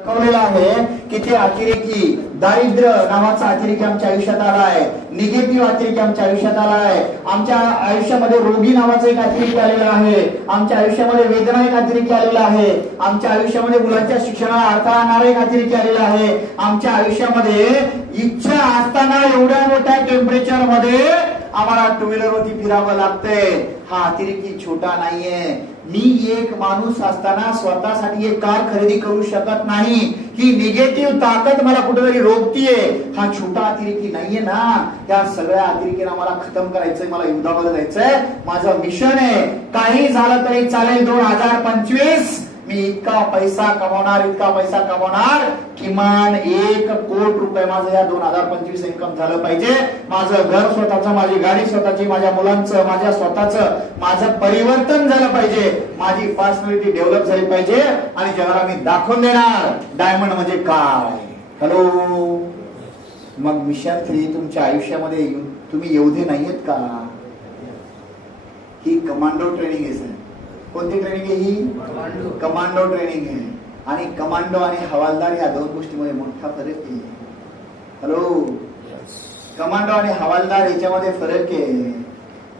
दाखवलेलं आहे की ते अतिरेकी दारिद्र्य नावाचा अतिरेकी आमच्या आयुष्यात आला आहे, निगेटिव्ह अतिरेकी आमच्या आयुष्यात आला आहे, आमच्या आयुष्यामध्ये रोगी नावाचा एक अतिरेकी आलेला आहे, आमच्या आयुष्यामध्ये वेदना एक अतिरेकी आलेला आहे, आमच्या आयुष्यामध्ये मुलांच्या शिक्षणाला अडथळा आणणारा एक अतिरेकी आलेला आहे, आमच्या आयुष्यामध्ये इच्छा असताना एवढ्या मोठ्या टेम्परेचर मध्ये आम्हाला टू व्हीलर वरती फिरावं लागतंय. हा अतिरेकी छोटा नाहीये. मी एक माणूस असताना स्वतःसाठी एक कार खरेदी करू शकत नाही, ही निगेटिव्ह ताकद मला कुठेतरी रोखतीये. हा छोटा अतिरेकी नाहीये ना. त्या सगळ्या अतिरेकीला मला खतम करायचंय, मला युद्धामध्ये जायचंय. माझं मिशन आहे. काही झालं तरी चालेल, 2025 मी इतका पैसा कमवणार, किमान 1 कोटी रुपये माझं या 2025 इन्कम झालं पाहिजे. माझं घर स्वतःचं, माझी गाडी स्वतःची, माझ्या मुलांचं, माझ्या स्वतःचं, माझं परिवर्तन झालं पाहिजे, माझी पर्सनॅलिटी डेव्हलप झाली पाहिजे आणि जगाला मी दाखवून देणार डायमंड म्हणजे काय. हॅलो, मग मिशन 3 तुमच्या आयुष्यामध्ये तुम्ही एवढे नाहीयेत का? ही कमांडो ट्रेनिंग आहे. कोणती ट्रेनिंग आहे ही? कमांडो ट्रेनिंग आहे. आणि कमांडो आणि हवालदार या दोन गोष्टीमध्ये मोठा फरक आहे. हॅलो, कमांडो आणि हवालदार याच्यामध्ये फरक आहे.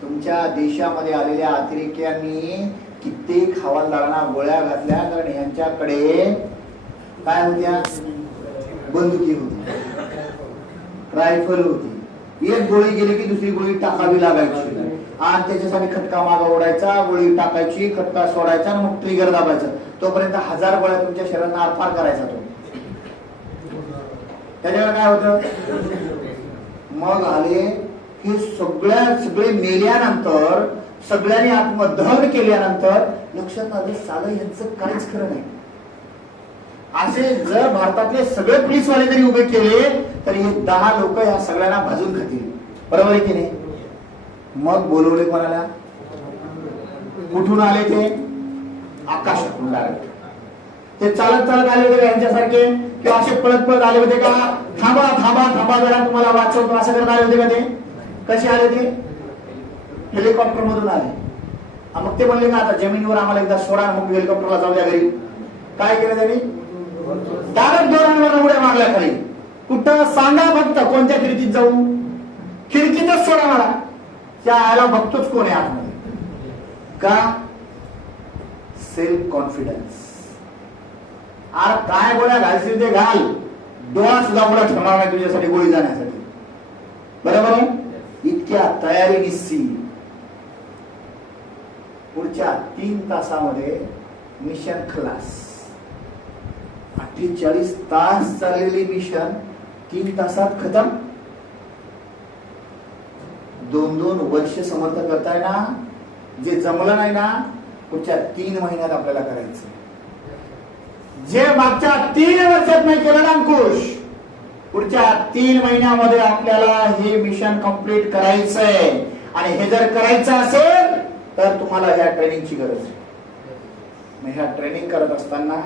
तुमच्या देशामध्ये आलेल्या अतिरेक्यांनी कित्येक हवालदारांना गोळ्या घातल्या, कारण यांच्याकडे काय होत्या? बंदुकी होती, रायफल होती. एक गोळी गेली की दुसरी गोळी टाकावी लागायची आणि त्याच्यासाठी खटका मागा ओढायचा, गोळी टाकायची, खटका सोडायचा आणि मग ट्रिगर दाबायचं. तोपर्यंत 1000 गोळ्या तुमच्या शरीराला आरपार करायचा तो. त्याच्यावर काय होतं? मग आले की सगळे मेल्यानंतर, सगळ्यांनी आत्मदहन केल्यानंतर लक्षात आलं सालं यांचं काहीच खरं नाही. असे जर भारतातले सगळे पोलीसवाले जरी उभे केले तरी हे 10 लोक ह्या सगळ्यांना भाजून खातील. बरोबर आहे की नाही? मग बोलवले कोणाला? कुठून आले ते? आकाशातून डायरेक्ट. ते चालत आले होते यांच्यासारखे किंवा असे पळत आले होते का? थांबा जरा तुम्हाला वाचवतो असं करत आले होते का? ते कसे आले? ते हेलिकॉप्टर मधून आले. मग ते म्हणले का आता जमिनीवर आम्हाला एकदा सोडा, मग हेलिकॉप्टरला जाऊ द्या घरी. काय केलं त्यांनी? डायरेक्ट दोरांवर उड्या मारल्या खाली. कुठं सांगा फक्त, कोणत्या खिडकीत जाऊ? खिडकीतच सोडा मला. त्या आयला बघतोच कोण आहे आतमध्ये. का? Self confidence. अरे काय गोळ्या घालशील ते घाल, डोळा सुद्धा गोळा ठरणार नाही तुझ्यासाठी गोळी जाण्यासाठी. बरोबर आहे? इतक्या तयारी निस्सी. पुढच्या 3 तासामध्ये मिशन खलास. 48 तास चाललेली मिशन 3 तासात खतम. 2-2 वर्ष समर्थ करताय ना. जे जमलं नाही ना, पुढच्या 3 महिन्यात आपल्याला करायचं. जे मागच्या 3 वर्षात नाही केलं ना अंकुश, पुढच्या 3 महिन्यामध्ये आपल्याला हे मिशन कंप्लीट करायचंय. आणि हे जर करायचं असेल तर तुम्हाला ह्या ट्रेनिंगची गरज आहे. मग ह्या ट्रेनिंग करत असताना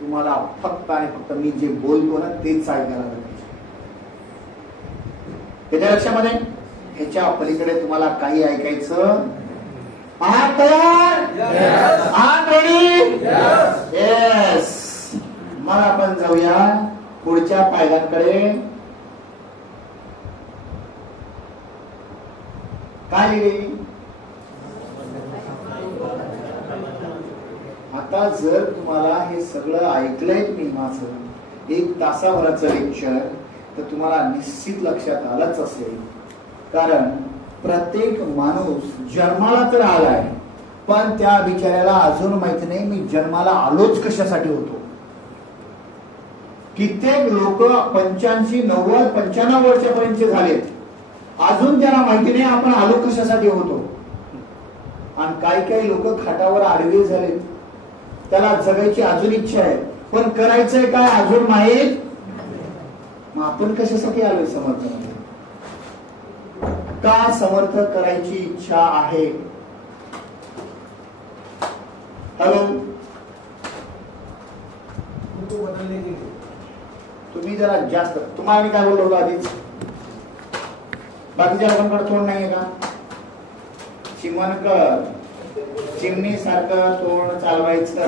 तुम्हाला फक्त आणि फक्त मी जे बोलतो ना तेच ऐकायला पाहिजे. त्याच्या लक्षामध्ये ह्याच्या पलीकडे तुम्हाला काही ऐकायचं? आहात तयार? आहात रेडी? येस. मग आपण जाऊया पुढच्या पायऱ्यांकडे. काय लिहिली? आता जर तुम्हाला हे सगळं ऐकलंय मी माझं 1 तासाभराचं लेक्चर, तर तुम्हाला निश्चित लक्षात आलंच असेल. कारण प्रत्येक माणूस जन्माला तर आलाय, पण त्या बिचाऱ्याला अजून माहिती नाही मी जन्माला आलोच कशासाठी होतो. कित्येक लोक 85, 90, 95 वर्षापर्यंतचे झालेत, अजून त्यांना माहिती नाही आपण आलो कशासाठी होतो. आणि काही लोक खाटावर आडवे झालेत, त्याला जगायची अजून इच्छा आहे, पण करायचंय काय अजून माहीत. मग आपण कशासाठी आलोय समर्थ? का समर्थ करायची इच्छा आहे? हॅलो, तुम्ही जरा जास्त, तुम्हाला मी काय बोललो होतो आधीच? बाकीच्या लोकांकडे तोंड नाहीये का? चिमणकर चिमणी सारखं तोंड चालवायचं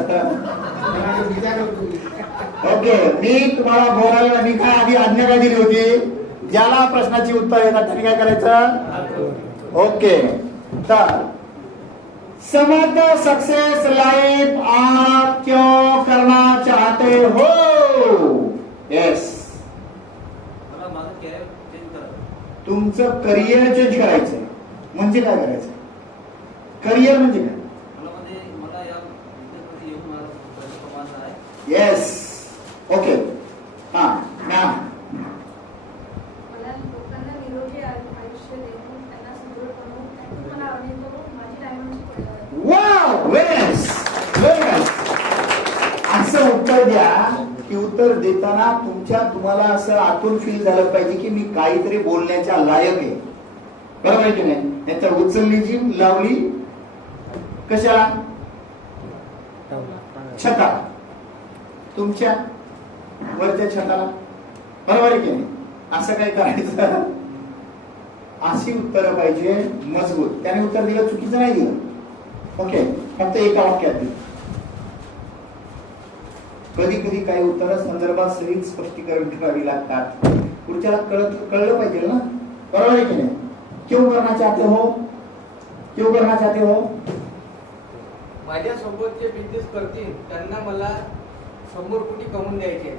ओके, मी तुम्हाला बोलायला मी काय आधी आज्ञा काय दिली होती, ज्याला प्रश्नाची उत्तर येतात त्यांनी काय करायचं. ओके, तर समर्थ सक्सेस लाइफ आप क्यों करना चाहते हो. यस, तुमचं करिअर चेंज करायचं म्हणजे काय करायचं. करिअर म्हणजे काय. येस, ओके, हा ma'am. Wow, very nice, very nice. असं उत्तर द्या की उत्तर देताना तुम्हाला असं आतून फील झालं पाहिजे की मी काहीतरी बोलण्याच्या लायक आहे. बरोबर आहे की नाही. नाहीतर उचलली जीभ लावली कशाला, छता, तुमच्या वरच्या छताला. बरोबर आहे की नाही. असं काय करायचं, अशी उत्तर पाहिजे मजबूत. त्याने उत्तर दिलं चुकीचं नाही दिलं. ओके, फक्त एका वाक्यात दिलं. कधी कधी काही उत्तर संदर्भात सहित स्पष्टीकरण करावी लागतात. पुढच्याला कळलं पाहिजे ना. बरोबर आहे की नाही. क्यों करना चाहते हो, क्यों करना चाहते हो. माझ्यासोबत जे बिझनेस करतील त्यांना मला 100 कोटी कमवून द्यायचे.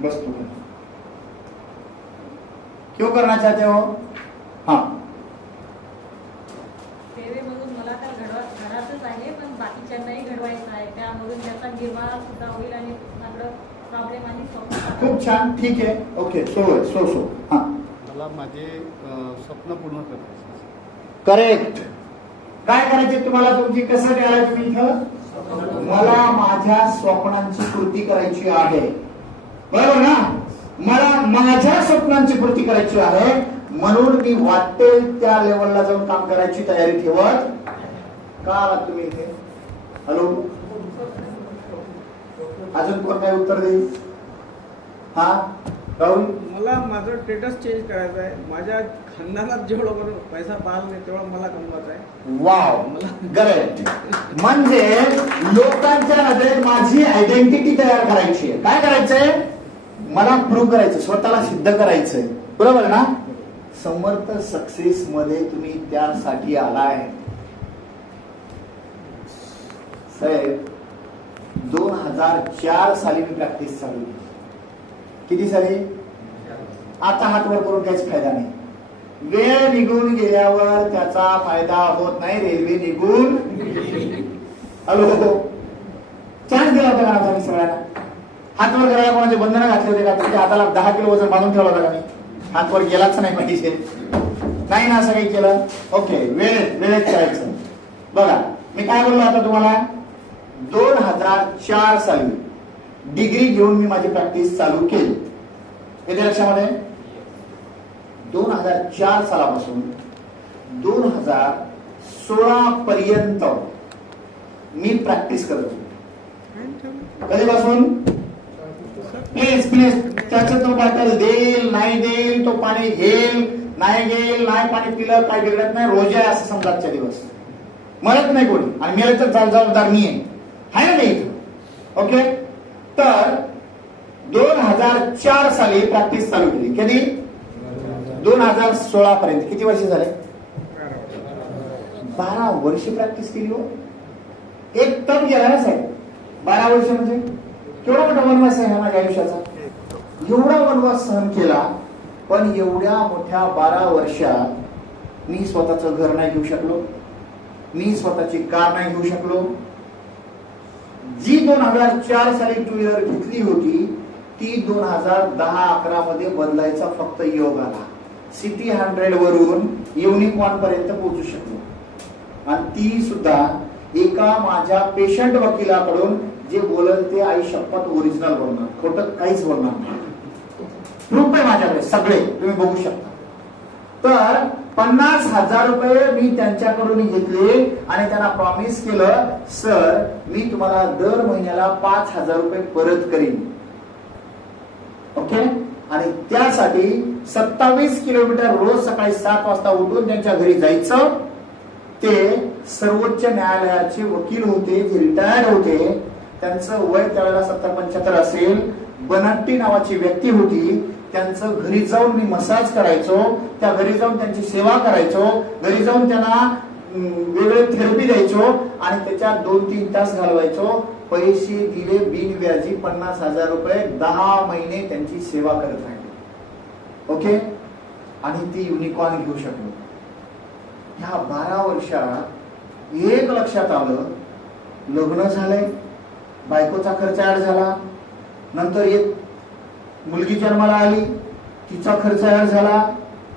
बस तू क्यों करना चाहते हो. हाँ, सेवेमधून मला तर घरातच आहे, पण बाकीच्यांनाही घडवायचं आहे. त्यामधून त्याचा निर्वाह सुद्धा होईल आणि प्रॉब्लेम आणि स्वप्न. खूप छान, ठीक आहे. ओके, सो हा, मला माझे स्वप्न पूर्ण करायचे. करेक्ट. काय करायचे तुम्हाला, तुमची कसं द्यायला तुम्ही इथं. मला माझ्या स्वप्नांची पूर्ती करायची आहे. बरोबर ना. मला माझ्या स्वप्नांची पूर्ती करायची आहे, म्हणून मी वाटेल त्या लेवलला जाऊन काम करायची तयारी ठेवत. का आलात तुम्ही इथे. हॅलो, अजून कोण काय उत्तर देईल. हा राहुल. मला माझं स्टेटस चेंज करायचं आहे. माझ्या खानदानात जेवढं पैसा पाहिला नाही तेवढं मला कमवायचा आहे. Wow, correct. म्हणजे लोकांच्या नजरेत माझी आयडेंटिटी तयार करायची आहे. काय करायचंय, मला प्रूव्ह करायचं, स्वतःला सिद्ध करायचंय. बरोबर ना. समर्थ सक्सेस मध्ये तुम्ही त्यासाठी आलाय. साहेब 2004 साली मी प्रॅक्टिस चालू केली. किती साली. आता हात वर करून काहीच फायदा नाही. वेळ निघून गेल्यावर त्याचा फायदा होत नाही. रेल्वे निघून. हॅलो, चान्स दिला होता का आता मी सगळ्यांना. हात वर करायला कोणाचे बंधनं घातले होते का. तुमच्या हाताला 10 किलो वजन बांधून ठेवला होता का मी. हात वर गेलाच नाही पाहिजे. नाही ना, असं काही केलं. ओके, वेळेत करायचं. बघा मी काय बोललो आता तुम्हाला. 2004 साली डिग्री घेऊन मी माझी प्रॅक्टिस चालू केली. येते लक्षामध्ये. 2004 सालापासून 2016 पर्यंत मी प्रॅक्टिस करत होतो. कधीपासून. प्लीज त्याचं तो बॉटल देईल नाही देईल, तो पाणी घेईल नाही घेईल, नाही पाणी पिलं काय बिघडत नाही, रोज आहे असं समजा. आजच्या दिवस मरत नाही कोणी, आणि मेलं तर जबाबदार मी आहे ना नाही. ओके, तर 2004 साली प्रॅक्टिस चालू केली. कधी. 2016 पर्यंत. किती वर्ष झाले. 12 वर्ष प्रॅक्टिस केली हो. एक तप गेला ना साहेब. 12 वर्ष म्हणजे केवढा मोठा वनवास आहे माझ्या आयुष्याचा. एवढा वनवास सहन केला, पण एवढ्या मोठ्या 12 वर्षात मी स्वतःचं घर नाही घेऊ शकलो, मी स्वतःची कार नाही घेऊ शकलो. जी 2004 साली 2 व्हीलर घेतली होती ती 2010-11 मध्ये बदलायचा फक्त योग आला. सिटी 100 वरून युनिकॉर्न पर्यंत पोहोचू शकलो. आणि ती सुद्धा एका माझ्या पेशंट वकिलाकडून जे बोलल ते आई शपथ ओरिजिनल बोलणार, खोटं काहीच बोलणार नाही. प्रूफ आहे माझ्याकडे सगळे, तुम्ही बघू शकता. तर 50,000 रुपये मी त्यांच्याकडून घेतले आणि त्यांना प्रॉमिस केलं, सर मी तुम्हाला दर महिन्याला 5,000 रुपये परत करीन. ओके. आणि त्यासाठी 27 किलोमीटर रोज सकाळी 7 वाजता उठून त्यांच्या घरी जायचं, ते सर्वोच्च न्यायालयाचे वकील होते, जे रिटायर्ड होते. त्यांचं वय त्यावेळेला 70-75 असेल. बनट्टी नावाची व्यक्ती होती. त्यांचं घरी जाऊन मी मसाज करायचो, त्या घरी जाऊन त्यांची सेवा करायचो, घरी जाऊन त्यांना वेगळे थेरपी द्यायचो आणि त्याच्यात 2-3 तास घालवायचो. पैसे दिले बिनव्याजी 50,000 रुपये. 10 महिने त्यांची सेवा करत राहिले. ओके. आणि ती युनिकॉर्न घेऊ शकलो. ह्या 12 वर्षात एक लक्षात आलं, लग्न झालंय, बायकोचा खर्च ऍड झाला, नंतर एक मुलगी जन्माला आली, तिचा खर्च ऍड झाला,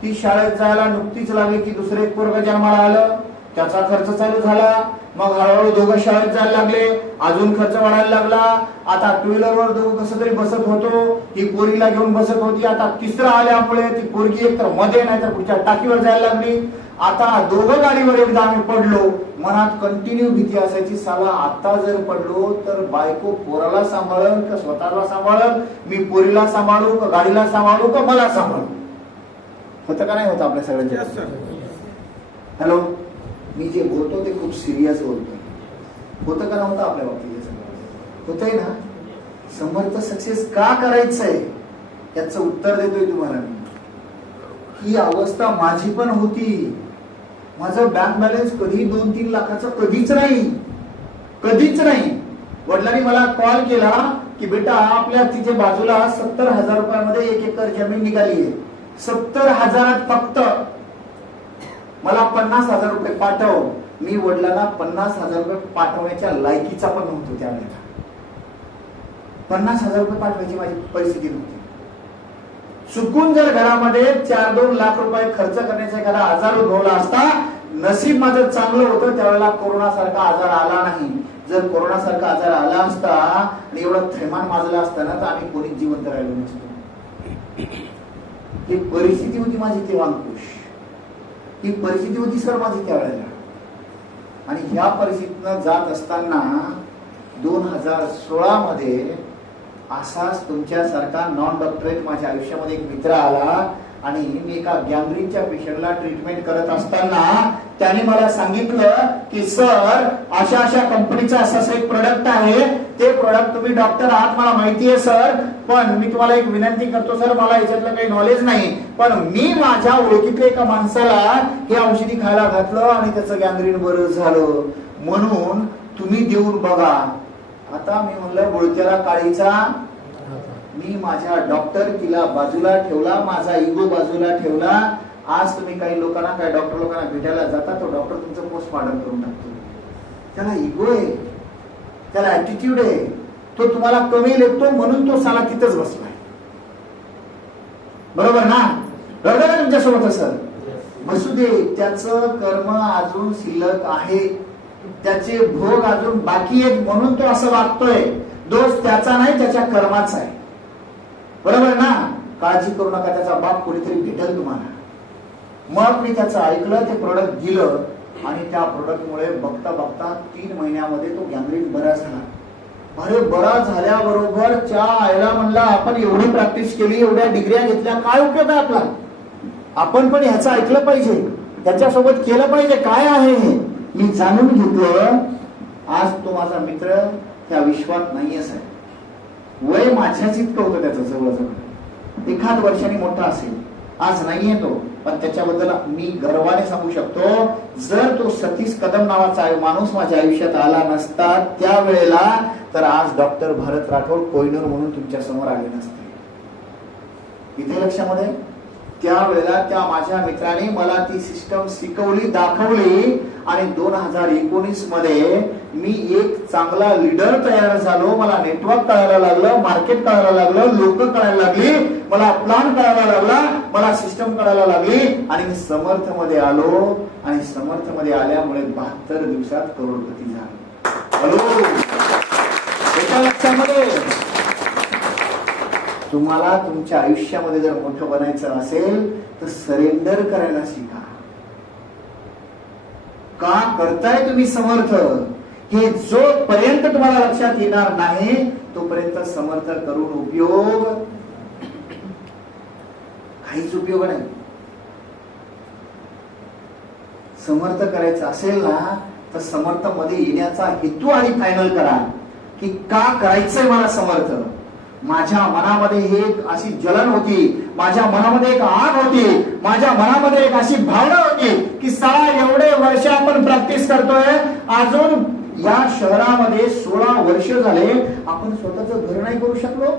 ती शाळेत जायला नुकतीच लागली की दुसरे एक पोरग जन्माला आलं, त्याचा खर्च चालू झाला. मग हळूहळू दोघं शाळेत जायला लागले, अजून खर्च वाढायला लागला. आता 2 व्हीलरवर दोघं कसं तरी बसत होतो, ही पोरीला घेऊन बसत होती. आता तिसरा आल्यामुळे ती पोरगी एक तर मध्ये नाही तर पुढच्या टाकीवर जायला लागली. आता दोघं गाडीवर एकदा आम्ही पडलो, मनात कंटिन्यू भीती असायची, साला आता जर पडलो तर बायको पोराला सांभाळल का स्वतःला सांभाळल, मी पोरीला सांभाळू का गाडीला सांभाळू का मला सांभाळू. होतं का नाही होतं आपल्या सगळ्यांच्या? हॅलो, मी जे बोलतो ते खूप सिरियस बोलतोय. होतं का नव्हतं आपल्या बाबतीत? होतंय ना. समर्थ सक्सेस का करायचंय याचं उत्तर देतोय तुम्हाला मी. ही अवस्था माझी पण होती. माझं बँक बॅलन्स कधी 2-3 लाखाचं कधीच नाही. वडिलांनी मला कॉल केला की बेटा आपल्या तिथे बाजूला 70,000 रुपयामध्ये 1 एकर जमीन निघाली आहे. 70,000 फक्त. मला 50,000 रुपये पाठव. मी वडिलांना 50,000 रुपये पाठवण्याच्या लायकीचा पण नव्हतो त्यावेळेला. 50,000 रुपये पाठवायची माझी परिस्थिती नव्हती. चुकून जर घरामध्ये 4-2 लाख रुपये खर्च करण्याचा एखादा आजार उद्भवला असता, नशीब माझं चांगलं होतं, त्यावेळेला कोरोना सारखा आजार आला नाही. जर कोरोना सारखा आजार आला असता आणि एवढं थैमान माजलं असतं ना तर आम्ही कोणीच जिवंत राहिलो नसतो. ही परिस्थिती होती माझी तेव्हा अंकुश. ही परिस्थिती होती सर माझी त्यावेळेला. आणि ह्या परिस्थितीनं जात असताना 2016 मध्ये असाच तुमच्यासारखा नॉन डॉक्टरेट माझ्या आयुष्यामध्ये एक मित्र आला आणि मी एका गँग्रीनच्या पेशंटला ट्रीटमेंट करत असताना त्याने मला सांगितलं की सर अशा अशा कंपनीचं असं एक प्रोडक्ट आहे, ते प्रोडक्ट तुम्ही डॉक्टर आहात मला माहिती आहे सर, पण मी तुम्हाला एक विनंती करतो सर, मला याच्यातलं काही नॉलेज नाही, पण मी माझ्या ओळखीतल्या एका माणसाला हे औषधी खायला घातलं आणि त्याचं गँग्रीन बरं झालं, म्हणून तुम्ही देऊन बघा. आता मी म्हणलं बोलत्याला काळीचा. मी माझ्या डॉक्टर तिला बाजूला ठेवला, माझा इगो बाजूला ठेवला. आज तुम्ही काही लोकांना काही डॉक्टर लोकांना भेटायला जाता, तो डॉक्टर तुमचं पोस्टमॉर्टम करून टाकतो. त्याला इगो आहे, त्याला ऍटिट्यूड आहे, तो तुम्हाला कमी लेखतो म्हणून तो साला तिथंच बसलाय. बरोबर ना? बरोबर ना तुमच्यासोबत सर? बसू दे, त्याचं कर्म अजून शिल्लक आहे, त्याचे भोग अजून बाकी आहेत म्हणून तो असं वागतोय. दोष त्याचा नाही, त्याच्या कर्माचा आहे. बरोबर ना? काळजी करू नका, त्याचा बाप कोणीतरी भेटेल तुम्हाला. मग मी त्याचं ऐकलं, ते प्रोडक्ट दिलं आणि त्या प्रोडक्टमुळे बघता बघता 3 महिन्यामध्ये तो गँग्रीन बरा झाला. अरे बरा झाल्याबरोबर च्या आईला म्हणला आपण एवढी प्रॅक्टिस केली, एवढ्या डिग्र्या घेतल्या, काय उपयोग आहे आपला? आपण पण ह्याचं ऐकलं पाहिजे, त्याच्यासोबत केलं पाहिजे. काय आहे हे मी जाणून घेतलं. आज तो माझा मित्र त्या विश्वात नाहीये साहेब. वय माझ्याच इतकं होतं त्याचं, जवळजवळ 1 वर्षांनी मोठा असेल. आज नाहीये तो, पण त्याच्याबद्दल मी गर्वाने सांगू शकतो, जर तो सतीश कदम नावाचा माणूस माझ्या आयुष्यात आला नसता त्यावेळेला, तर आज डॉक्टर भारत राठोड कोहिनूर म्हणून तुमच्या समोर आले नसते. इथे लक्षामध्ये त्यावेळेला त्या माझ्या मित्राने मला ती सिस्टम शिकवली, दाखवली आणि 2019 मध्ये मी एक चांगला लीडर तयार झालो. मला नेटवर्क कळायला लागलं, मार्केट कळायला लागलं, लोक कळायला लागली, मला प्लॅन कळायला लागला, मला सिस्टम कळायला लागली आणि मी समर्थ मध्ये आलो आणि समर्थ मध्ये आल्यामुळे 72 दिवसात करोडपती झालो. हॅलो, एका लक्षामध्ये तुम्हाला तुमच्या आयुष्यामध्ये जर मोठं बनायचं असेल तर सरेंडर करायला शिका. का करताय तुम्ही समर्थ हे जोपर्यंत तुम्हाला लक्षात येणार नाही तोपर्यंत समर्थ करून उपयोग काहीच उपयोग नाही. समर्थ करायचं असेल ना तर समर्थ मध्ये येण्याचा हेतू आणि फायनल करा की का करायचंय मला समर्थ. माझ्या मनामध्ये हे एक अशी जलन होती, माझ्या मनामध्ये एक आग होती, माझ्या मनामध्ये एक अशी भावना होती की साला एवढे वर्ष आपण प्रॅक्टिस करतोय, अजून या शहरामध्ये 16 वर्ष झाले आपण स्वतःचं घर नाही करू शकलो.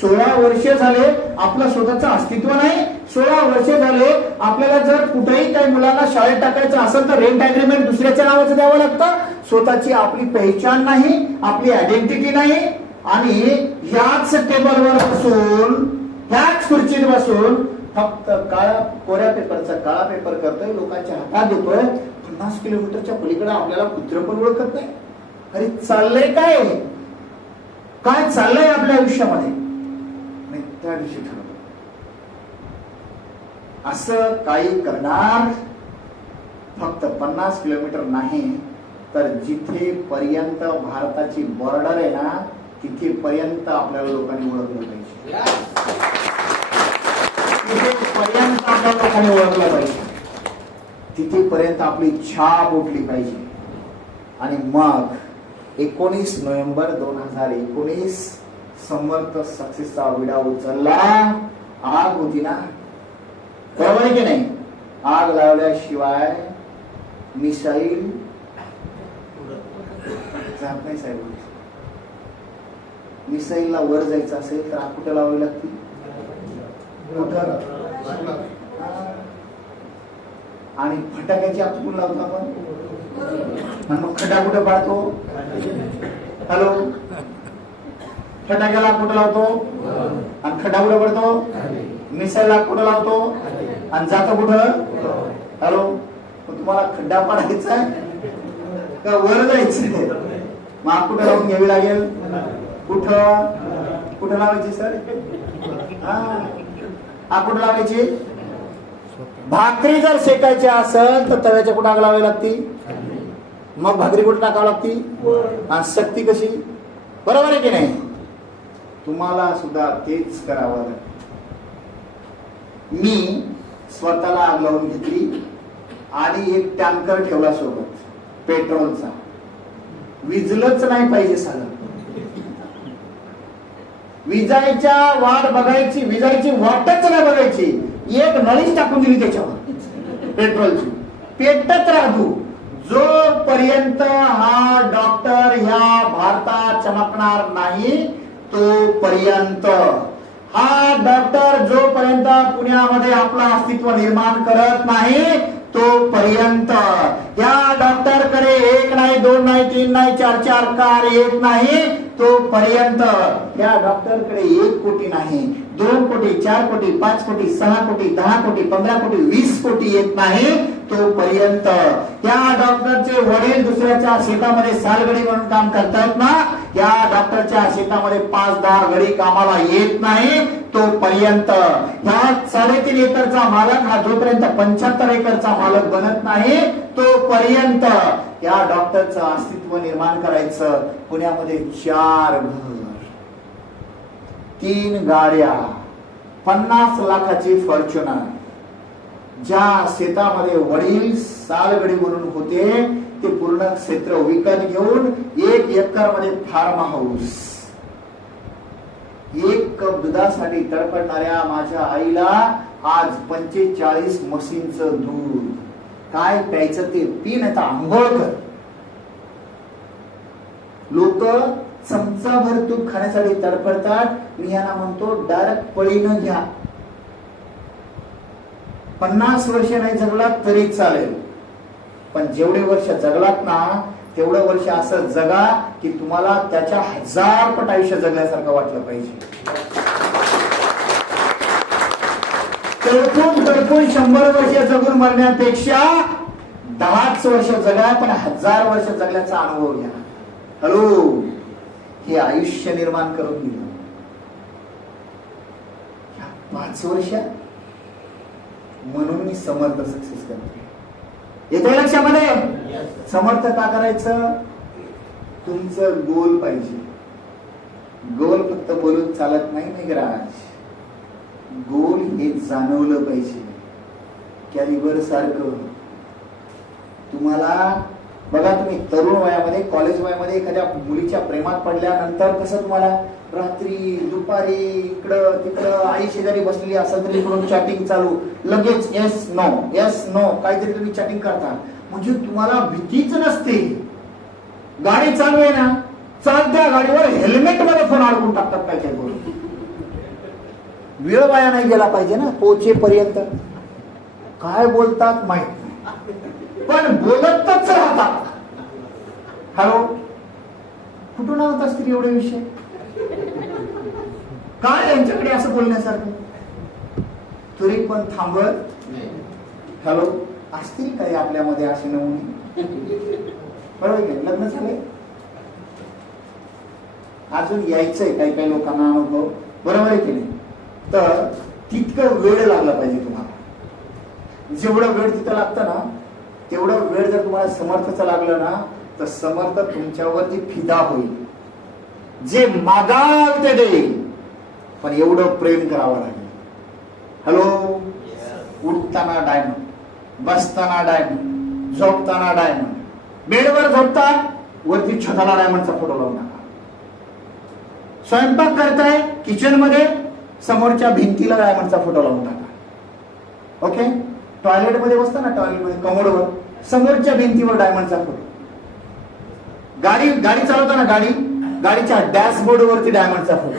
16 वर्ष झाले आपलं स्वतःचं अस्तित्व नाही. 16 वर्ष झाले आपल्याला जर कुठेही काही मुलांना शाळेत टाकायचं असेल तर रेंट अग्रीमेंट दुसऱ्याच्या नावाचं द्यावं लागतं. स्वतःची आपली पहिचान नाही, आपली आयडेंटिटी नाही. आणि ह्याच टेबलवर बसून, ह्याच खुर्चीत बसून फक्त कोऱ्या पेपरचा काळा पेपर करतोय, लोकांच्या हातात देतोय. 50 किलोमीटरच्या पलीकडे आपल्याला कुत्र पण ओळखत नाही. अरे चाललंय काय, काय चाललंय आपल्या आयुष्यामध्ये. नाही त्या दिवशी ठरवलं असं काही करणार. फक्त 50 किलोमीटर नाही तर जिथे पर्यंत भारताची बॉर्डर आहे ना तिथे पर्यंत आपल्याला लोकांनी ओळखलं पाहिजे. तिथे पर्यंत आपल्या लोकांनी ओळखलं पाहिजे. तिथे पर्यंत आपली छाप उठली पाहिजे. आणि मग 19 नोव्हेंबर 2019 समर्थ सक्सेसचा विडा उचलला. आग होती ना, बरोबर आहे की नाही. आग लावल्याशिवाय मिसाईल जात नाही साहेब. मिसाईलला वर जायचं असेल तर आग कुठं लावावी लागते, कुठं. आणि फटाक्याची आग कुठून लावतो आपण, आणि मग खड्डा कुठं पाडतो. हॅलो, फटाक्याला कुठं लावतो आणि खड्डा कुठं पडतो. मिसाईलला कुठं लावतो आणि जातो कुठं. हॅलो, तुम्हाला खड्डा पाडायचा आहे का वर जायचंय. मग कुठं लावून घ्यावी लागेल, कुठं कुठं लावायची सर. हा कुठं लावायची. भाकरी जर शेकायची असेल तर तव्याच्या कुठं आग लावावी लागती, मग भाकरी कुठं टाकावी लागती. आणि शक्ती कशी, बरोबर आहे की नाही. तुम्हाला सुद्धा तेच करावं लागेल. मी स्वतःला आग लावून घेतली आणि एक टँकर ठेवला सोबत पेट्रोलचा. विजलंच नाही पाहिजे साधं. विजायच्या वाट बघायची, विजायची वाटच नाही बघायची. एक नळीच टाकून दिली त्याच्यावर पेट्रोलची, पेटत राहतो जोपर्यंत हा डॉक्टर ह्या भारतात चमकणार नाही तोपर्यंत. हा डॉक्टर जोपर्यंत पुण्यामध्ये आपलं अस्तित्व निर्माण करत नाही तोपर्यंत, या डॉक्टर कडे 1 नाही 2 नाही 3 नाही 4 कार येत नाही तोपर्यंत, या डॉक्टर कडे 1 कोटी नाही 2 कोटी 4 कोटी 5 कोटी 6 कोटी 10 कोटी 15 कोटी 20 कोटी येत नाही तोपर्यंत, या डॉक्टरचे वडील दुसऱ्याच्या शेतामध्ये सालगडी म्हणून काम करतायत ना, या डॉक्टरच्या शेतामध्ये 5-10 गडी कामाला येत नाही तोपर्यंत, ह्या 3.5 एकरचा मालक हा जोपर्यंत 75 एकरचा मालक बनत नाही तोपर्यंत या डॉक्टरचं अस्तित्व निर्माण करायचं. पुण्यामध्ये 4 घर, 3 गाड्या, 50 लाखाची फॉर्च्युनर. ज्या शेतामध्ये वडील सालगडी म्हणून होते ते पूर्ण क्षेत्र विकत घेऊन 1 एकर मध्ये फार्म हाऊस. 1 कप दुधासाठी तडफडणाऱ्या माझ्या आईला आज 45 म्हशींचं दूध. काय प्यायचं ते पी, नाही तर आंघोळ कर. लोक चमचाभर तूप खाण्यासाठी तडफडतात. मी यांना म्हणतो डायरेक्ट पळीनं घ्या. 50 वर्ष नाही जगलात तरी चालेल, पण जेवढे वर्ष जगलात ना तेवढं वर्ष असं जगा की तुम्हाला त्याच्या 1000 पट आयुष्य जगल्यासारखं वाटलं पाहिजे. तडपून 100 वर्ष जगून मरण्यापेक्षा 10 वर्ष जगा पण 1000 वर्ष जगल्याचा अनुभव घ्या. हॅलो, हे आयुष्य निर्माण करून दिलं 5 वर्ष. म्हणून मी समर्थ सक्सेस करतो. येते लक्षामध्ये. समर्थ का करायचं, तुमचं गोल पाहिजे. गोल फक्त बोलून चालत नाही मेघराज. गोल हे जाणवलं पाहिजे. कॅलिबर सारखं तुम्हाला बघा, तुम्ही तरुण वयामध्ये कॉलेज वयामध्ये एखाद्या मुलीच्या प्रेमात पडल्यानंतर कसं तुम्हाला रात्री दुपारी इकडं तिकडं आई शेजारी बसलेली असेल तरी इकडून चॅटिंग चालू, लगेच येस नो काहीतरी तुम्ही चॅटिंग करता, म्हणजे तुम्हाला भीतीच नसते. गाडी चालू आहे ना, चालत्या गाडीवर हेल्मेट मध्ये फोन अडकून टाकतात काय काय बोलून. वेळ वाया नाही गेला पाहिजे ना पोहोचेपर्यंत. काय बोलतात माहित नाही, पण बोलतच राहतात. हॅलो, कुठून आणत असतील एवढे विषय? काय यांच्याकडे असं बोलण्यासारखं? तरी पण थांबत. हॅलो, असतील काही आपल्यामध्ये असे नमुने? बरोबर की लग्न झाले, अजून यायचंय काही काही लोकांना अनुभव, बरोबर आहे की नाही? तर तितकं वेळ लागला पाहिजे तुम्हाला. जेवढं वेळ तिथं लागतं ना, तेवढं वेळ जर तुम्हाला समर्थचं लागलं ना, तर समर्थ तुमच्यावरती फिदा होईल. जे मागाल ते देईल, पण एवढं प्रेम करावं लागेल. हॅलो, उठताना डायमंड, बसताना डायमंड, झोपताना डायमंड, बेडवर झोपता वरती छताला डायमंडचा फोटो लावून टाका. स्वयंपाक करताय किचन मध्ये, समोरच्या भिंतीला डायमंडचा फोटो लावून टाका. ओके, टॉयलेट मध्ये बसता ना, टॉयलेट मध्ये कमोडवर समोरच्या भिंतीवर डायमंडचा फोटो. गाडी चालवताना गाडीच्या डॅशबोर्ड वरती डायमंडचा फोटो.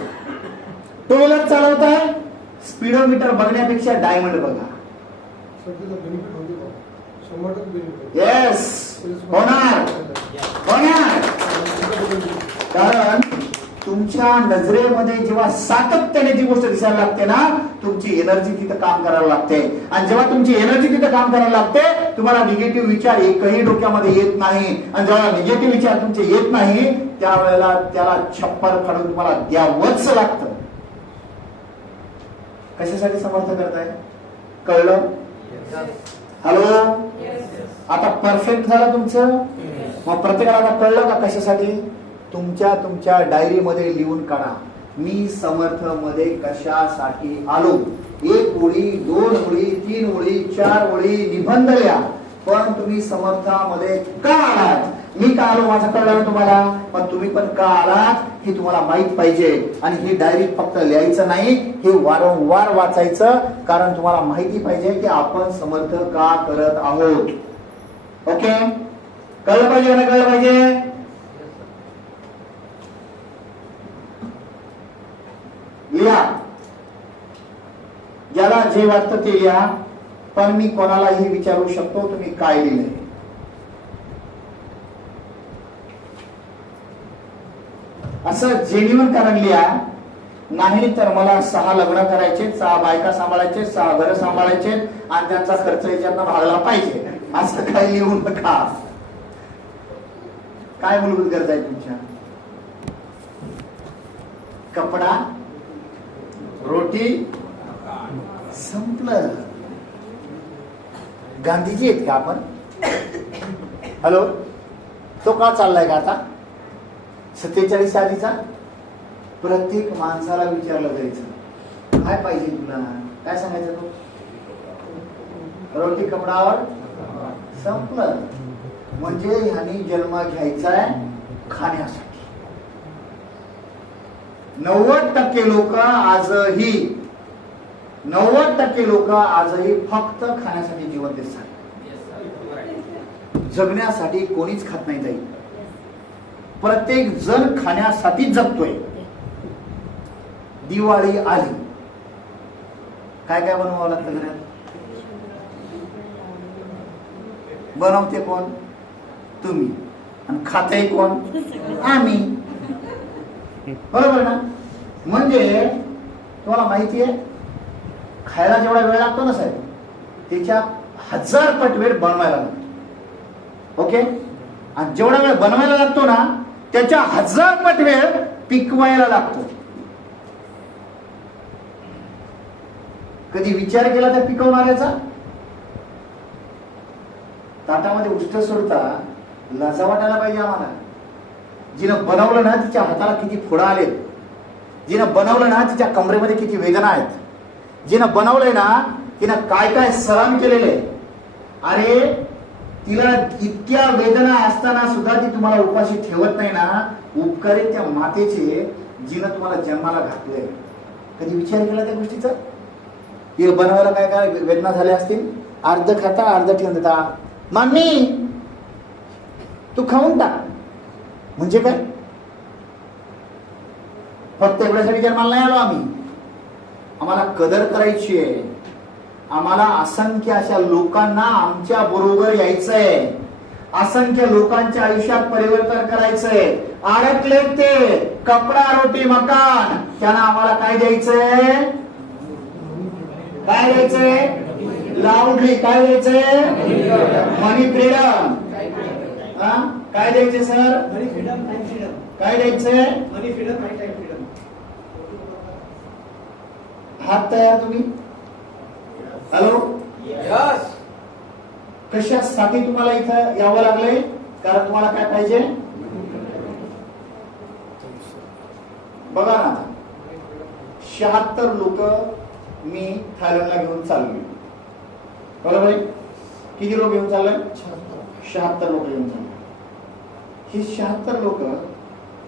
टू व्हीलर चालवताय, स्पीडोमीटर बघण्यापेक्षा डायमंड बघा. येस, होणार. कारण तुमच्या नजरेमध्ये जेव्हा सातत्याने जी गोष्ट दिसायला लागते ना, तुमची एनर्जी तिथं काम करायला लागते. आणि जेव्हा तुमची एनर्जी तिथं काम करायला लागते, तुम्हाला निगेटिव्ह विचार एकही डोक्यामध्ये येत नाही. आणि जेव्हा निगेटिव्ह विचार तुमचे येत नाही, त्यावेळेला त्याला छप्पर काढून तुम्हाला द्यावंच लागतं. कशासाठी समर्थ करताय? कळलं? हॅलो, आता परफेक्ट झालं तुमचं? मग प्रत्येकाला आता कळलं का कशासाठी? तुमच्या डायरीमध्ये लिहून काढा, मी समर्थ मध्ये कशासाठी आलो. 1 ओळी, 2 ओळी, 3 ओळी, 4 ओळी निबंध लिहा. पण तुम्ही समर्थामध्ये का आलात? मी का आलो माझं कळलं तुम्हाला, पण तुम्ही पण का आलात हे तुम्हाला माहित पाहिजे. आणि ही डायरी फक्त लिहायचं नाही, हे वारंवार वाचायचं. कारण तुम्हाला माहिती पाहिजे की आपण समर्थ का करत आहोत. ओके, कळलं पाहिजे ना? कळलं पाहिजे. लिहा, ज्याला जे वाटतं ते लिहा. पण मी कोणालाही विचारू शकतो तुम्ही काय लिहिलंय. असं जेन्युइन कारण लिहा. नाही तर मला 6 लग्न करायचे, 6 बायका सांभाळायचे, 6 घर सांभाळायचे आणि त्यांचा खर्च याच्यातनं भागला पाहिजे, असं काही लिहू नका. काय मूलभूत गरज आहे तुमच्या? कपडा, रोटी, संपलं. गांधीजी आहेत का आपण? हॅलो, तो का चाललाय का आता 47 आधीचा? प्रत्येक माणसाला विचारलं जायचं, काय पाहिजे तुला? काय सांगायचं? तो रोटी कपडावर संपलं. म्हणजे ह्यानी जन्म घ्यायचाय खाण्यासाठी. 90% लोक आजही फक्त खाण्यासाठी जिवंत असतात. जगण्यासाठी कोणीच खात नाही जाईल. प्रत्येक जण खाण्यासाठी जगतोय. दिवाळी आली, काय काय बनवावं लागतं घरात? बनवते कोण? तुम्ही. आणि खाते कोण? आम्ही. बरोबर ना? म्हणजे तुम्हाला माहिती आहे, खायला जेवढा वेळ लागतो ना साहेब, त्याच्या 1000 पट वेळ बनवायला लागतो. ओके, आणि जेवढा वेळ बनवायला लागतो ना, त्याच्या 1000 पट वेळ पिकवायला लागतो. कधी विचार केला त्या पिकवणाऱ्याचा? ताटामध्ये उष्ट सोडता लाजा वाटायला पाहिजे आम्हाला. जिनं बनवलं ना तिच्या हाताला किती फोडा आलेत, जिनं बनवलं ना तिच्या कमरेमध्ये किती वेदना आहेत, जिनं बनवलंय ना तिनं काय काय सहन केलेले. अरे तिला इतक्या वेदना असताना सुद्धा ती तुम्हाला उपाशी ठेवत नाही ना, उपकारी त्या मातेचे जिनं तुम्हाला जन्माला घातलंय. कधी विचार केला त्या गोष्टीचा? हे बनवायला काय काय वेदना झाल्या असतील? अर्ध खाता अर्ध ठेवून देता. मम्मी तू खाऊन टाक म्हणजे काय? फक्त एवढ्यासाठी जन्माला नाही आलो आम्ही. आम्हाला कदर करायची आहे. आम्हाला असंख्य अशा लोकांना आमच्या बरोबर यायचंय. असंख्य लोकांच्या आयुष्यात परिवर्तन करायचंय. अडकले ते कपडा रोटी मकान, त्यांना आम्हाला काय द्यायचंय? काय द्यायचंय? लाऊडली काय द्यायचंय? मनी फ्रीडम. काय द्यायचे सर? मनी फ्रीडम, टाइम फ्रीडम. काय द्यायचंय? मनी फ्रीडम आणि टाइम फ्रीडम. हात तयार तुम्ही? Hello, yes. कशासाठी तुम्हाला इथं यावं लागलंय? कारण तुम्हाला काय पाहिजे? बघा ना, 76 लोक मी थायलंडला घेऊन चाललोय. बरोबर आहे? किती लोक घेऊन चाललोय? 76 लोक घेऊन चाललोय. ही 76 लोक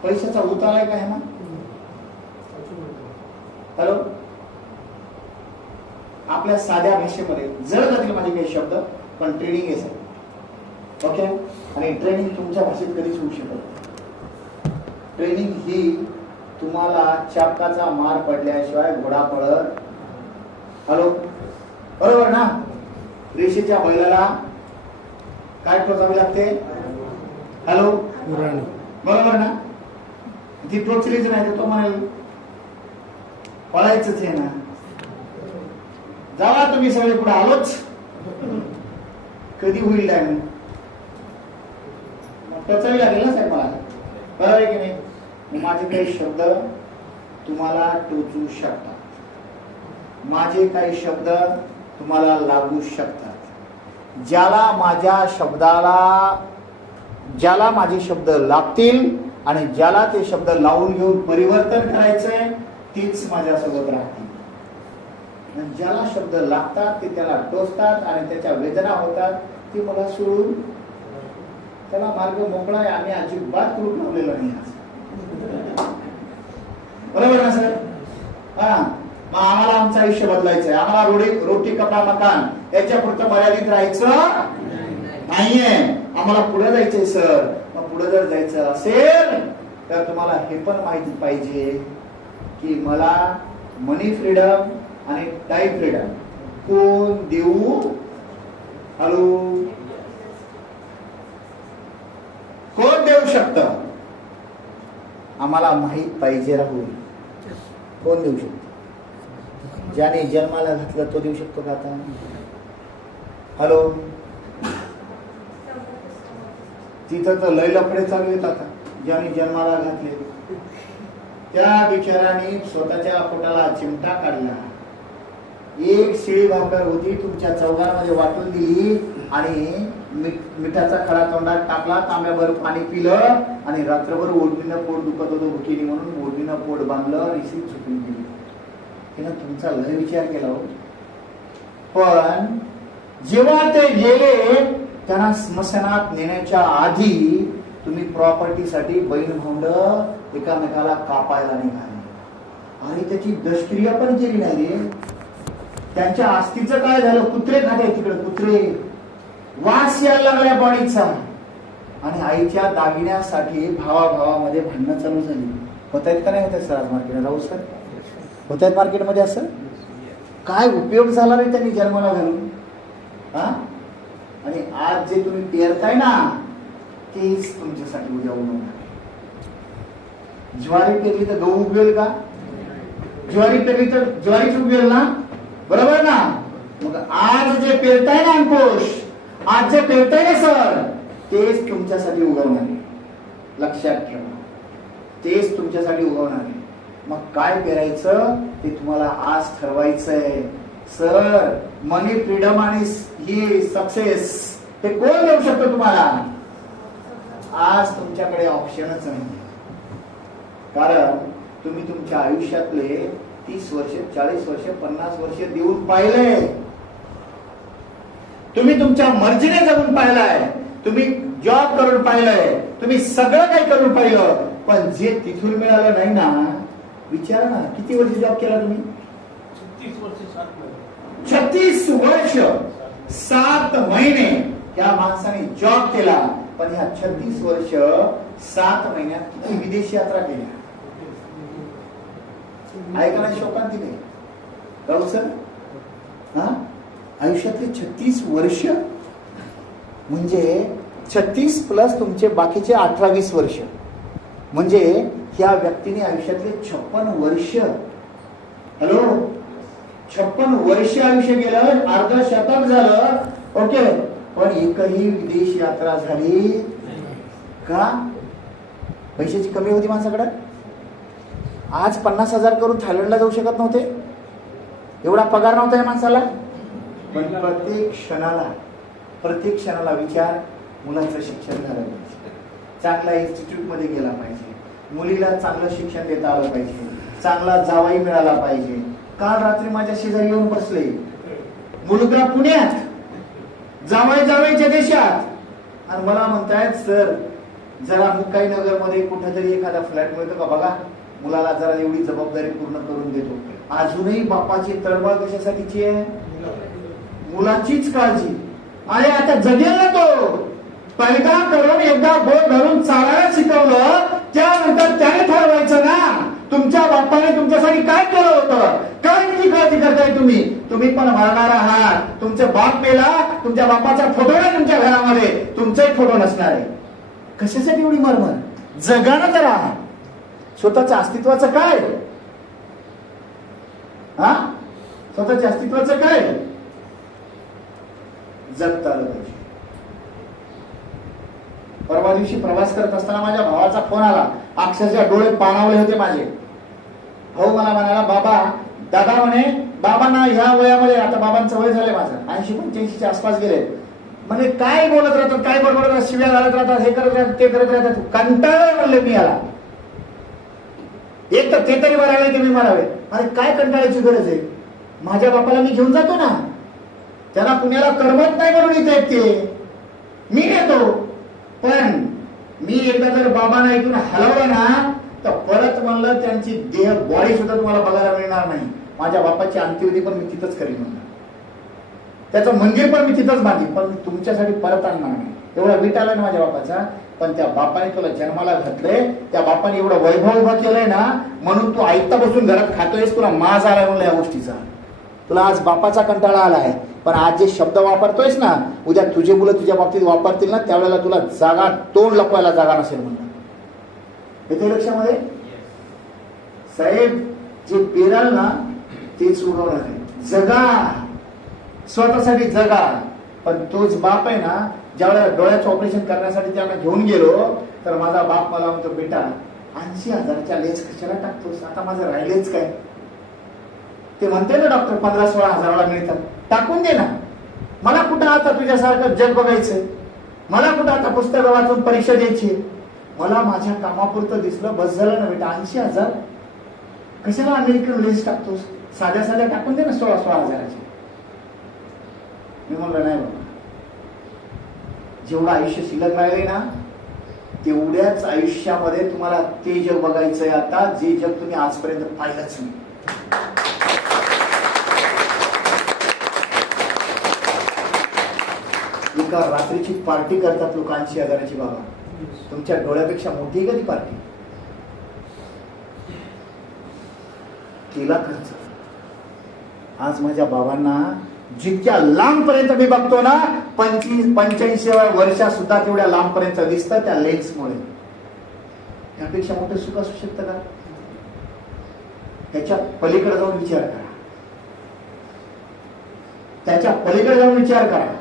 पैशाचा उतार काय ना? हॅलो, आपल्या साध्या भाषेमध्ये जड जातील माझे काही शब्द, पण ट्रेनिंग आहे सर. ओके, आणि ट्रेनिंग तुमच्या भाषेत कधीच होऊ शकत. ट्रेनिंग ही तुम्हाला चापकाचा मार पडल्याशिवाय घोडा पळत. हॅलो, बरोबर ना? रेषेच्या बैलाला काय टोचावी लागते? हॅलो, बरोबर ना? ती टोचलीच नाही तर तो म्हणाल पळायचंच आहे ना. जावा तुम्ही सगळे पुढे, आलोच. कधी होईल टाइम? टचावी लागेल ना साहेब मला, बरोबर आहे की नाही? माझे काही शब्द तुम्हाला टोचू शकतात. माझे काही शब्द तुम्हाला लागू शकतात. ज्याला माझे शब्द लागतील आणि ज्याला ते शब्द लावून घेऊन परिवर्तन करायचंय तीच माझ्यासोबत राहतील. ज्याला शब्द लागतात ते त्याला टोचतात आणि त्याच्या वेदना होतात, ती मला सोडून त्याला मार्ग मोकळा आहे. आम्ही अजिबात ग्रुप लावलेला नाही. बरोबर ना सर? हा, मग आम्हाला आमचं आयुष्य बदलायचंय. आम्हाला रोटी कपडा मकान याच्या पुरतं मर्यादित राहायचं नाहीये. आम्हाला पुढे जायचंय सर. मग पुढे जर जायचं असेल तर तुम्हाला हे पण माहिती पाहिजे की मला मनी फ्रीडम आणि टाइम फ्रीडम कोण देऊ? हॅलो, कोण देऊ शकत? आम्हाला माहित पाहिजे. राहुल, कोण देऊ शकतो? ज्याने जन्माला घातलं तो देऊ शकतो का आता? हॅलो, तिथं तर लय लफडे चालू आहेत आता. ज्याने जन्माला घातले त्या बिचाराने स्वतःच्या पोटाला चिमटा काढला. एक शिळी भाकर होती, तुमच्या चौघांमध्ये वाटून दिली आणि मिठाचा खडा तोंडात टाकला, तांब्याभर पाणी पिलं आणि रात्रभर ओढणीनं पोट दुखत होतं भुकीने म्हणून ओढणीनं पोट बांधलं आणि शीत झोपून गेली. तिनं तुमचा लय विचार केला हो. पण जेव्हा ते गेले त्यांना स्मशानात नेण्याच्या आधी तुम्ही प्रॉपर्टीसाठी बहीण भावंड एकामेकाला कापायला निघाले. आणि त्याची दशक्रिया पण केली नाही रे. त्यांच्या आस्तीचं काय झालं? कुत्रे खाते तिकडे, कुत्रे. वास यायला लागल्या बॉडीचा. आणि आईच्या दागिन्यासाठी भावाभावामध्ये भांडणं चालू झाली. होत आहेत का नाही होत सर आज मार्केट? राहू सर, होत आहेत मार्केटमध्ये असं? काय उपयोग झाला रे त्यांनी जन्माला घालून? हा, आणि आज जे तुम्ही पेरताय ना तेच तुमच्यासाठी उद्या उगवणार. ज्वारी पेरली तर गहू उगवेल का? ज्वारी पेरली तर ज्वारीच उगवेल ना, बरोबर ना? मग आज जे पेरताय ना अंकुश, आज जे पेरताय ना सर, तेच तुमच्यासाठी उगवणार. लक्षात ठेवा, तेच तुमच्यासाठी उगवणार. मग काय पेरायचं ते तुम्हाला आज ठरवायचंय. सर, मनी फ्रीडम आणि ही सक्सेस ते कोण देऊ शकतो तुम्हाला? आज तुमच्याकडे ऑप्शनच नाही. कारण तुम्ही तुमच्या आयुष्यातले 30 वर्ष, 40 वर्ष, 50 वर्ष देऊन पाहिले. तुम्ही तुमच्या मर्जीने जगून पाहिलाय, तुम्ही जॉब करून पाहिलंय, तुम्ही सगळं काही करून पाहिलं, पण जे तिथून मिळालं नाही ना, विचारा ना किती वर्ष जॉब केला तुम्ही? 36 वर्ष 7 महिने त्या माणसाने जॉब केला, पण ह्या 36 वर्ष 7 महिन्यात किती विदेश यात्रा केल्या? ऐका शोकांतिले राहू सर, हा आयुष्यातले 36 वर्ष म्हणजे 36 प्लस तुमचे बाकीचे 18-20 वर्ष, म्हणजे ह्या व्यक्तीने आयुष्यातले 56 वर्ष, हॅलो 56 वर्ष आयुष्य गेलं, अर्ध शतक झालं, ओके, पण एकही विदेश यात्रा झाली का? पैशाची कमी होती माणसाकडे. आज 50,000 करून थायलंडला जाऊ शकत नव्हते, एवढा पगार नव्हता या माणसाला. पण प्रत्येक क्षणाला विचार, मुलाचं शिक्षण झालं पाहिजे, चांगल्या इन्स्टिट्यूट मध्ये गेला पाहिजे, मुलीला चांगलं शिक्षण देता आलं पाहिजे, चांगला जावाई मिळाला पाहिजे. काल रात्री माझ्या शेजारी येऊन बसले, मुलगा पुण्यात, जावाईच्या देशात, आणि मला म्हणतायत सर जरा मुक्काई नगर मध्ये कुठेतरी एखादा फ्लॅट मिळतो का बघा, मुलाला जरा एवढी जबाबदारी पूर्ण करून देतो. अजूनही बापाची तळमळ कशासाठीची आहे? मुलाचीच काळजी. अरे आता जगेल ना तो, पैदा करून एकदा बोट धरून चालायला शिकवलं, त्यानंतर त्याने ठरवायचं ना तुमच्या बापाने तुमच्यासाठी काय केलं होतं, काय किती काळजी करताय तुम्ही. तुम्ही पण मरणार आहात, तुमचा बाप मेला, तुमच्या बापाचा फोटो नाही तुमच्या घरामध्ये, तुमचाही फोटो नसणार आहे. कशासाठी एवढी मरमर? जगानं जरा स्वतःच्या अस्तित्वाचं काय, हा स्वतःच्या अस्तित्वाचं काय जगता आलं पाहिजे. परवा दिवशी प्रवास करत असताना माझ्या भावाचा फोन आला, अक्षरशः डोळे पाणावले होते माझे. भाऊ मला म्हणाला, बाबा दादा म्हणे, बाबांना ह्या वयामध्ये, आता बाबांचं वय झालंय माझं 80-85च्या आसपास गेले, म्हणजे काय बोलत राहतात, काय बडबडत राहतात, शिव्या घालत राहतात, हे करत राहतात, ते करत राहतात, कंटाळा म्हणले मी याला. एक तर ते तरी मरावे ते मी मरावे. अरे काय कंटाळायची गरज आहे? माझ्या बापाला मी घेऊन जातो ना, त्याला पुण्याला करमत नाही म्हणून इथे ते मी येतो. पण मी एकदा जर बाबांना इथून हलवलं ना, तर परत म्हणलं त्यांची देह बॉडी सुद्धा तुम्हाला बघायला मिळणार नाही. माझ्या बापाची अंत्यविधी पण मी तिथंच करीन म्हणलं, त्याचं मंदिर पण मी तिथंच बांधीन, पण तुमच्यासाठी परत आणणार नाही. एवढा वीट आला ना माझ्या बापाचा, पण त्या बापाने तुला जन्माला घातलंय, त्या बापाने एवढं वैभव उभं केलंय ना, म्हणून तू ऐकता बसून घरात खातोयस, तुला माज आलाय म्हणलं या गोष्टीचा. तुला आज बापाचा कंटाळा आलाय, पण आज जे शब्द वापरतोयस ना, उद्या तुझे मुलं तुझ्या बाबतीत वापरतील ना, त्यावेळेला तुला जागा, तोंड लपवायला जागा नसेल म्हणलं. येते लक्षामध्ये साहेब, जे पेराल ना तेच उगवणार आहे. जगा, स्वतःसाठी जगा. पण तोच बाप आहे ना, ज्यावेळेला डोळ्याचं ऑपरेशन करण्यासाठी त्यांना घेऊन गेलो, तर माझा बाप मला म्हणतो, बेटा 80,000च्या लेस कशाला टाकतोस, आता माझं राहिलेच काय. ते म्हणते ना डॉक्टर 15-16 हजाराला मिळतात, टाकून दे ना. मला कुठं आता तुझ्यासारखं जग बघायचंय, मला कुठं आता पुस्तकं वाचून परीक्षा द्यायची, मला माझ्या कामापुरतं दिसलं, बस झालं ना बेटा. 80,000 कशाला अमेरिकन लेस टाकतोस, साध्या साध्या टाकून दे ना 16-16 हजाराचे. मी म्हणलं नाही बाबा, जेवढं आयुष्य शिल्लक राहिले ना, तेवढ्याच आयुष्यामध्ये तुम्हाला ते जग बघायचंय आता, जे जग तुम्ही आजपर्यंत पाहिलंच नाही. एका रात्रीची पार्टी करतात लोक 80,000ची. बाबा, तुमच्या डोळ्यापेक्षा मोठी आहे का ती पार्टी? केला खर्च. आज माझ्या बाबांना जितक्या लांबपर्यंत मी बघतो ना, 85 वर्षात सुद्धा तेवढ्या लांबपर्यंत दिसतं त्या लेन्समुळे. त्यापेक्षा मोठं सुख असू शकतं का? त्याच्या पलीकडे जाऊन विचार करा, त्याच्या पलीकडे जाऊन विचार करा.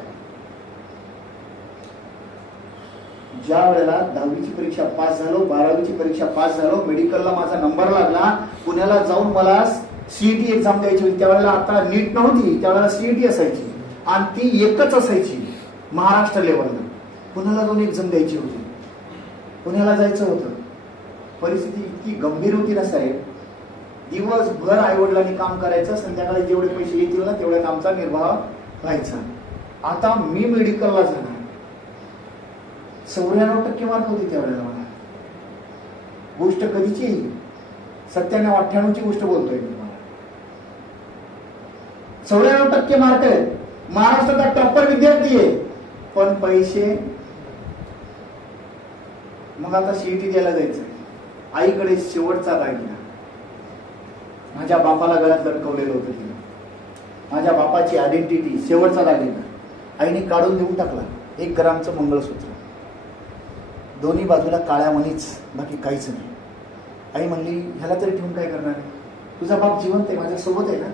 ज्या वेळेला 10वीची परीक्षा पास झालो, 12वीची परीक्षा पास झालो, मेडिकलला माझा नंबर लागला, पुण्याला जाऊन मला सीईटी एक्झाम द्यायची होती. त्यावेळेला आता नीट नव्हती, त्यावेळेला सीईटी असायची, आणि ती एकच असायची महाराष्ट्र लेवलला. पुण्याला जाऊन एक्झाम द्यायची होती, पुण्याला जायचं होतं. परिस्थिती इतकी गंभीर होती ना साहेब, दिवसभर आईवडिलांनी काम करायचं, संध्याकाळी जेवढे पैसे येतील ना तेवढ्यात आमचा निर्वाह व्हायचा. आता मी मेडिकलला जाणार. 94% मार्क होते त्यावेळेला मला. गोष्ट कधीची 97-98ची गोष्ट बोलतोय मी तुम्हाला. 94% मार्क आहे. महाराष्ट्राचा टॉपर विद्यार्थी आहे, पण पैसे. मग आता सीईटी द्यायला जायचं. आईकडे शेवटचा दागिना माझ्या बापाला गळ्यात लटकवलेलं होतं तिला. माझ्या बापाची आयडेंटिटी, शेवटचा दागिना आईने काढून देऊन टाकला. 1 ग्रामचं मंगळसूत्र, दोन्ही बाजूला काळ्या मणीच, बाकी काहीच नाही. आई म्हणली ह्याला तरी ठेवून काय करणार आहे, तुझा बाप जिवंत आहे, माझ्या सोबत आहे ना,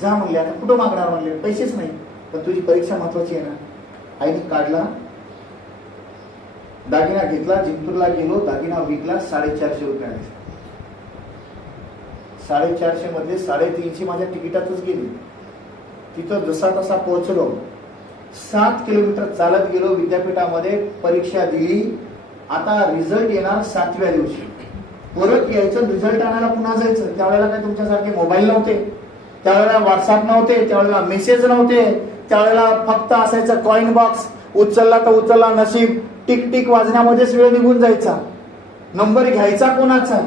जा म्हणले. आता कुठं मागणार म्हणले, पैसेच नाही, पण तुझी परीक्षा महत्वाची आहे ना. आईने काढला दागिना, घेतला, जिंतूरला गेलो, दागिना विकला. 450 रुपये. 450 मधले 350 माझ्या तिकिटातच गेले. तिथं जसा तसा पोहोचलो. 7 किलोमीटर चालत गेलो. विद्यापीठामध्ये परीक्षा दिली. आता रिझल्ट येणार 7व्या दिवशी. परत यायचं, रिझल्ट आणायला पुन्हा जायचं. त्यावेळेला काय तुमच्यासारखे मोबाईल नव्हते, त्यावेळेला व्हॉट्सअप नव्हते, त्यावेळेला मेसेज नव्हते, त्यावेळेला फक्त असायचं कॉइन बॉक्स. उचलला तर उचलला, नशीब. टिक टिक वाजण्यामध्येच वेळ निघून जायचा. नंबर घ्यायचा कोणाचा,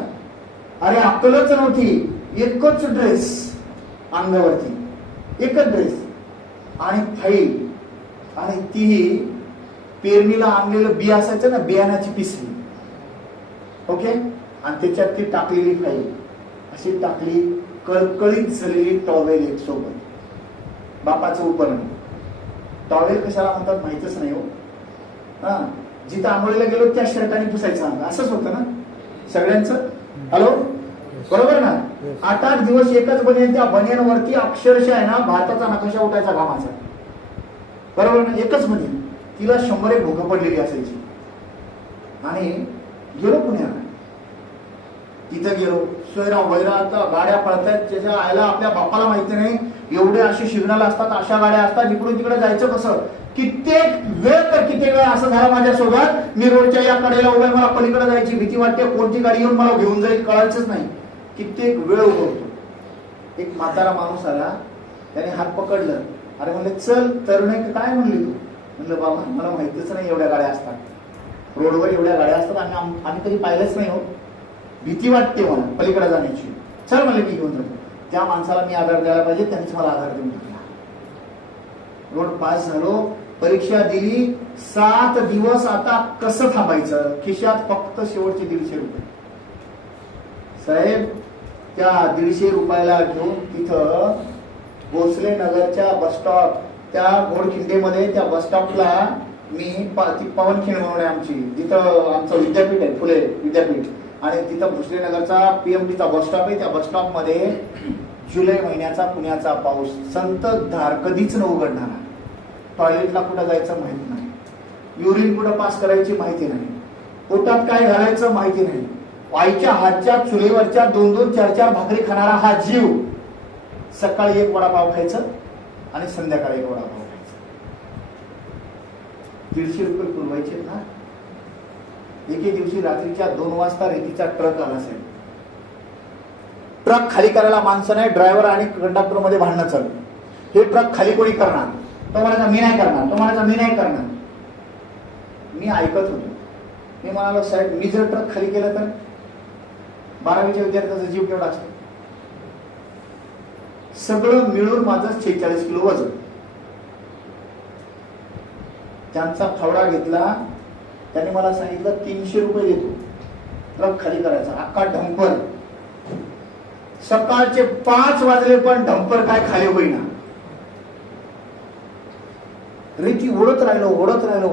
अरे अक्कलच नव्हती. एकच ड्रेस अंगावरती, एकच ड्रेस आणि फाईल, आणि ती पेरणीला आणलेलं बी असायचं ना, बियाणाची पिसली. ओके, आणि त्याच्यात ती टाकलेली फाईल अशी टाकली. कळकळीत झालेली टॉवेल एक सोबत, बापाचं उपकरण. टॉवेल कशाला म्हणतात माहितच नाही हो. हा, जिथं आंघोळीला गेलो त्या शर्टाने पुसायचं अंग, असंच होतं ना सगळ्यांचं. हॅलो, बरोबर ना. 8-8 दिवस एकच बनियन, त्या बनियनवरती अक्षरशः आहे ना भारताचा नकाशा उठायचा घामाचा. बरोबर ना, एकच बनियन, तिला 100 भोगं पडलेली असायची. आणि गेलो पुण्याला. तिथं गेलो, सोयराव वैरात गाड्या पळतायत. त्याच्या आयला आपल्या बापाला माहिती नाही एवढे असे सिग्नल असतात, अशा गाड्या असतात, इकडून तिकडे जायचं कसं. कित्येक वेळ असं झालं माझ्यासोबत. मी रोडच्या या कडेला उभे, मला पलीकडे जायची भीती वाटते, कोणती गाडी येऊन मला घेऊन जाईल कळायचंच नाही. कित्येक वेळ उभं होतो. एक म्हातारा माणूस आला, त्याने हात पकडलं. अरे म्हणले चल तरुण, काय म्हणली तू. म्हणलं बाबा मला माहितीच नाही एवढ्या गाड्या असतात, रोडवर एवढ्या गाड्या असतात, आणि आम्ही कधी पाहिलंच नाही हो, भीती वाटते मला पलीकडे जाण्याची. चल म्हणले मी घेऊन जातो. त्या माणसाला मी आधार द्यायला पाहिजे, त्यांनीच मला आधार देऊन टाकला. रोड पास झालो, परीक्षा दिली. 7 दिवस आता कसं थांबायचं. खिशात फक्त शेवटचे 150 रुपये. साहेब, त्या 150 रुपयाला घेऊन तिथं भोसले नगरच्या बसस्टॉप, त्या घोडखिंडीमध्ये त्या बसस्टॉपला मी ती पवनखिंड म्हणून आहे आमची, जिथं आमचं विद्यापीठ आहे, फुले विद्यापीठ, आणि तिथं भोसले नगरचा पीएमटीचा बसस्टॉप आहे. त्या बसस्टॉप मध्ये जुलै महिन्याचा पुण्याचा पाऊस, संततधार, कधीच न उघडणारा. टॉयलेटला कुठं जायचं माहित नाही, युरिन कुठं पास करायची माहिती नाही, पोटात काय घालायचं माहिती नाही. आईच्या हातच्या चुलीवरच्या 2-2, 4-4 भाकरी खाणारा हा जीव, सकाळी 1 वडापाव खायचं आणि संध्याकाळी 1 वडापाव खायचं. 150 रुपये पुरवायचे ना. एके दिवशी रात्रीच्या 2 वाजता रेतीचा ट्रक आला साहेब. ट्रक खाली करायला माणसं नाही, ड्रायव्हर आणि कंडक्टर मध्ये भांडणं चालू. हे ट्रक खाली कोणी करणार, तो म्हणायचा मी नाही करणार, तो म्हणायचा मी नाही करणार. मी ऐकत होतो. मी म्हणालो साहेब, मी जर ट्रक खाली केलं तर 12वीच्या विद्यार्थ्याचा जीव केवढा असतो. सगळं मिळून माझं 46 किलो वजन. त्यांचा फावडा घेतला. त्यांनी मला सांगितलं 300 रुपये देतो ट्रक खाली करायचा, अख्खा डंपर. सकाळचे 5 वाजले पण डंपर काय खाली होईना. रेती ओढत राहिलो.